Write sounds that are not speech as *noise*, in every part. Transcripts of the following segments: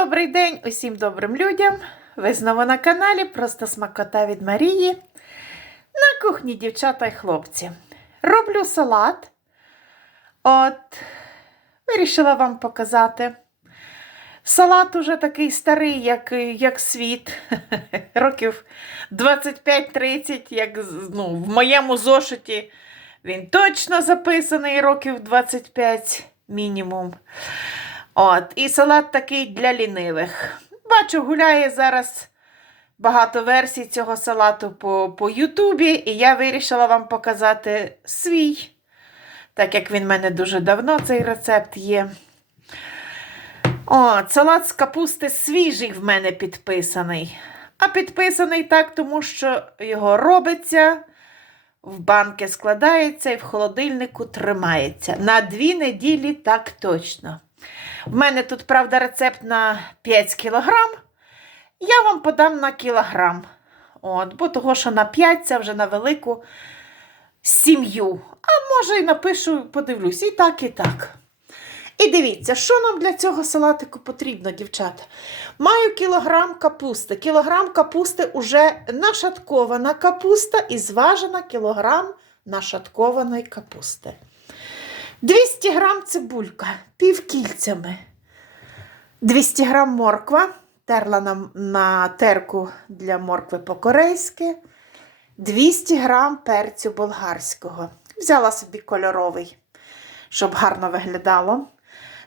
Добрий день усім добрим людям. Ви знову на каналі Просто смакота від Марії. На кухні дівчата й хлопці. Роблю салат. От, вирішила вам показати. Салат уже такий старий, як, як світ. *laughs* Років 25-30, як ну, в моєму зошиті. Він точно записаний років 25 мінімум. От, і салат такий для лінивих. Бачу, гуляє зараз багато версій цього салату по, по Ютубі, і я вирішила вам показати свій, так як він в мене дуже давно цей рецепт є. О, салат з капусти свіжий в мене підписаний. А підписаний так, тому що його робиться, в банки складається і в холодильнику тримається. На дві неділі так точно. В мене тут, правда, рецепт на 5 кілограм. Я вам подам на кілограм. От, бо того, що на 5 це вже на велику сім'ю. А може і напишу, подивлюсь, і так, і так. І дивіться, що нам для цього салатику потрібно, дівчата. Маю кілограм капусти. Кілограм капусти уже нашаткована капуста і зважена кілограм нашаткованої капусти. 200 грам цибулька півкільцями. 200 грам морква. Терла на, на терку для моркви по-корейськи. 200 грам перцю болгарського. Взяла собі кольоровий, щоб гарно виглядало.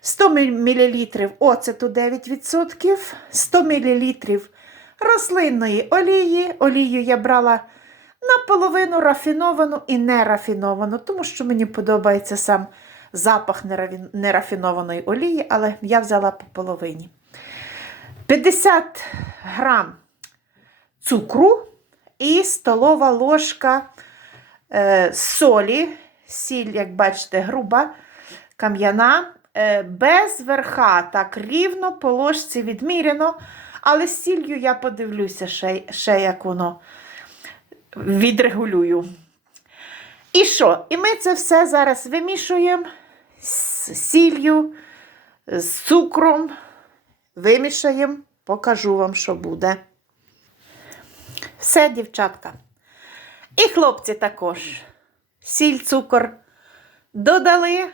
100 мл оцету 9%, 100 мл рослинної олії. Олію я брала наполовину рафіновану і нерафіновану, тому що мені подобається сам запах нерафінованої олії, але я взяла по половині. 50 грам цукру і столова ложка е, солі. Сіль, як бачите, груба, кам'яна, е, без верха, так рівно по ложці відміряно. Але з сіллю я подивлюся ще, ще як воно відрегулюю. І що? І ми це все зараз вимішуємо з сіллю, з цукром. Вимішаємо, покажу вам, що буде. Все, дівчатка. І хлопці також. Сіль, цукор додали.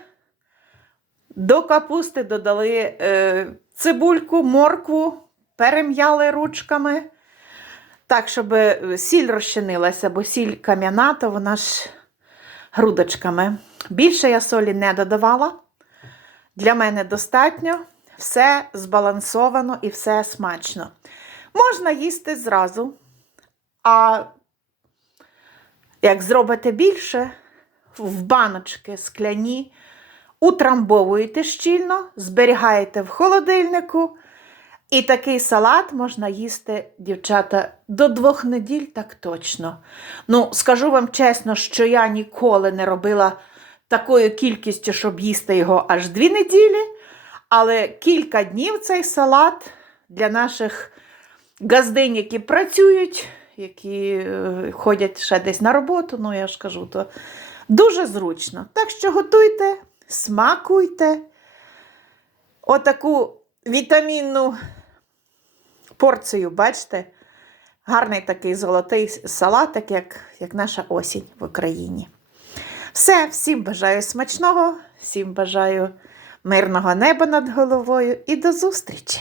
До капусти додали е, цибульку, моркву, перем'яли ручками. Так, щоб е, сіль розчинилася, бо сіль кам'яна, то вона ж грудочками. Більше я солі не додавала. Для мене достатньо. Все збалансовано і все смачно. Можна їсти зразу. А як зробите більше, в баночки скляні, утрамбовуєте щільно, зберігаєте в холодильнику. І такий салат можна їсти, дівчата, до двох неділь так точно. Ну, скажу вам чесно, що я ніколи не робила такою кількістю, щоб їсти його аж дві неділі. Але кілька днів цей салат для наших газдинь, які працюють, які е, ходять ще десь на роботу, ну я ж кажу, то дуже зручно. Так що готуйте, смакуйте. Отаку вітамінну порцію, бачите? Гарний такий золотий салатик, як, як наша осінь в Україні. Все, всім бажаю смачного, всім бажаю мирного неба над головою і до зустрічі!